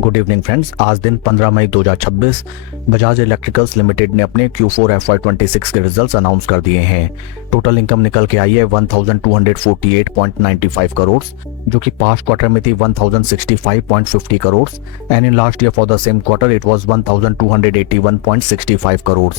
Good evening friends. आज दिन 15 मई 2026 Bajaj electricals limited ने अपने Q4 FY26 के रिजल्ट्स अनाउंस कर दिए हैं। टोटल इनकम निकल के आई है 1248.95 करोड़, जो कि पास्ट क्वार्टर में थी 1065.50 crore and in last year for the same quarter it was 1281.65 crore.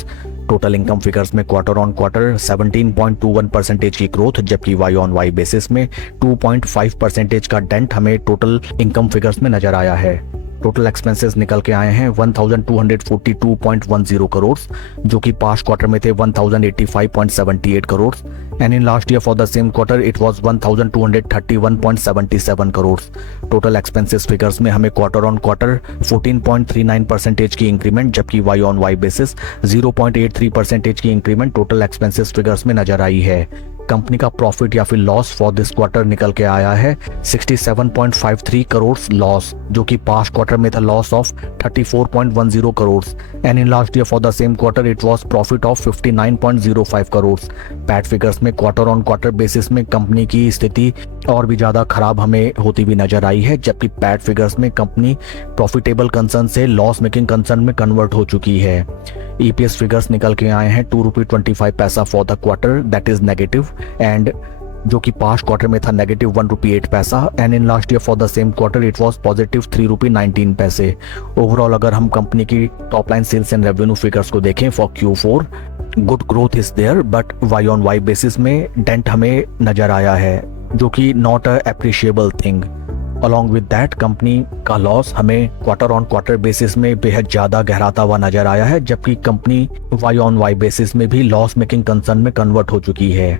Total income figures में क्वार्टर ऑन क्वार्टर 17.21% की ग्रोथ, जबकि वाई ऑन वाई बेसिस में 2.5% का डेंट हमें टोटल इनकम फिगर्स में नजर आया है। टोटल एक्सपेंसेस निकल के आए हैं 1242.10 करोड़, जो कि पास्ट क्वार्टर में थे 1085.78 crore and in last year for the same quarter it was 1231.77 crore. Total expenses figures में हमें क्वार्टर ऑन क्वार्टर 14.39% की इंक्रीमेंट, जबकि वाई ऑन वाई बेसिस 0.83% की इंक्रीमेंट टोटल एक्सपेंसेस फिगर्स में नजर आई है। कंपनी का प्रॉफिट या फिर लॉस फॉर दिस क्वार्टर निकल के आया है 67.53 करोड़ लॉस, जो कि पास्ट क्वार्टर में था loss of 34.10 crore and in last year for the same quarter it was profit of 59.05 crore. PAT figures में क्वार्टर ऑन क्वार्टर बेसिस में कंपनी की स्थिति और भी ज्यादा खराब हमें होती हुई नजर आई है, जबकि पैट फिगर्स में कंपनी प्रॉफिटेबल कंसर्न से लॉस मेकिंग कंसर्न में कन्वर्ट हो चुकी है। ईपीएस फिगर्स निकल के आए हैं ₹2.25 for the quarter, that is negative and जो कि पास्ट क्वार्टर में था negative ₹1.08 and in last year for the same quarter it was positive ₹3.19। Overall अगर हम कंपनी की top line sales and revenue figures को देखें for Q4, good growth is there, but Y on Y basis में dent हमें नजर आया है, जो कि not a appreciable thing. Along with that company का लॉस हमें क्वार्टर ऑन क्वार्टर बेसिस में बेहद ज्यादा गहराता हुआ नजर आया है, जबकि company Y on Y basis में भी लॉस मेकिंग कंसर्न में कन्वर्ट हो चुकी है।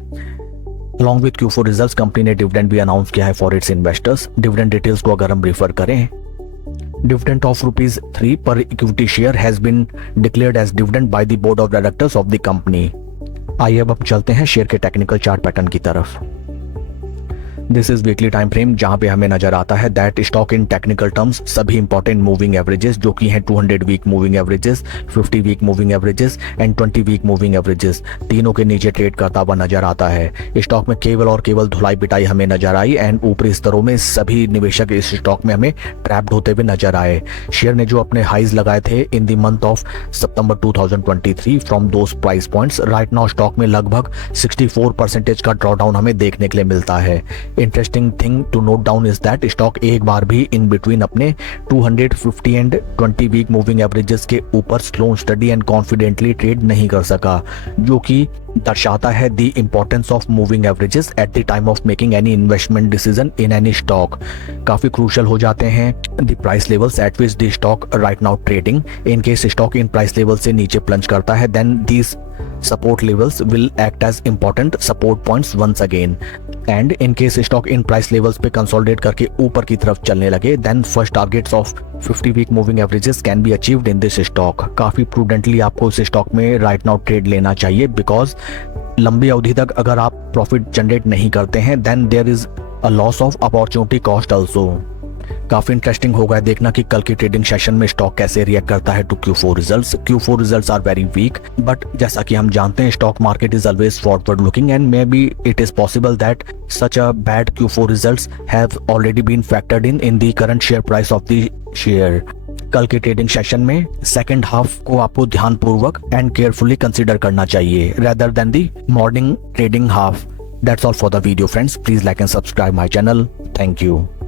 Along with Q4 results company ने डिविडेंड भी अनाउंस किया है for its investors. Dividend details को अगर हम रेफर करें, dividend of ₹3 per equity share has been declared as dividend by the board of directors of the company. आइए अब हम चलते हैं शेयर के टेक्निकल चार्ट पैटर्न की तरफ। This is weekly time frame, जहां पे हमें नजर आता है that stock in technical terms सभी इंपॉर्टेंट मूविंग एवरेजेस जो कि हैं 200 week moving averages, 50 week moving averages and 20 week moving averages तीनों के नीचे ट्रेड करता हुआ नजर आता है। स्टॉक में केवल और केवल धुलाई पिटाई हमें नजर आई एंड ऊपरी स्तरों में सभी निवेशक इस स्टॉक में हमें ट्रैप्ड होते हुए नजर आए। शेयर ने जो अपने हाईज लगाए थे in the month of September 2023 from those price points, right now stock में लगभग 64% का ड्रॉडाउन हमें देखने के लिए मिलता है। Interesting thing to note down is that stock एक बार भी इन बिटवीन अपने 250 एंड 20 वीक मूविंग एवरेजेस के ऊपर slow study and confidently trade नहीं कर सका, जो कि दर्शाता है the importance of moving averages at the time of making any investment decision in any stock. काफी क्रूशियल हो जाते हैं the price levels at which the stock right now trading. In case stock in price level से नीचे plunge करता है, then these support levels will act as important support points once again and in case stock in price levels पे consolidate करके ऊपर की तरफ चलने लगे, then first targets of 50 week moving averages can be achieved in this stock। काफी prudently आपको इस स्टॉक में right now ट्रेड लेना चाहिए, because लंबी अवधि तक अगर आप प्रॉफिट जनरेट नहीं करते हैं then there is a loss of opportunity cost also। काफी इंटरेस्टिंग होगा देखना कि कल की ट्रेडिंग सेशन में स्टॉक कैसे रिएक्ट करता है to Q4 results. Q4 results are very weak, but जैसा कि हम जानते हैं stock market is always forward looking and may be it is possible that such a bad Q4 results have already been factored in the current share price of the share. कल के trading session में second half को आपको ध्यानपूर्वक and carefully consider करना चाहिए rather than the morning trading half। That's all for the video friends. Please like and subscribe my channel. Thank you.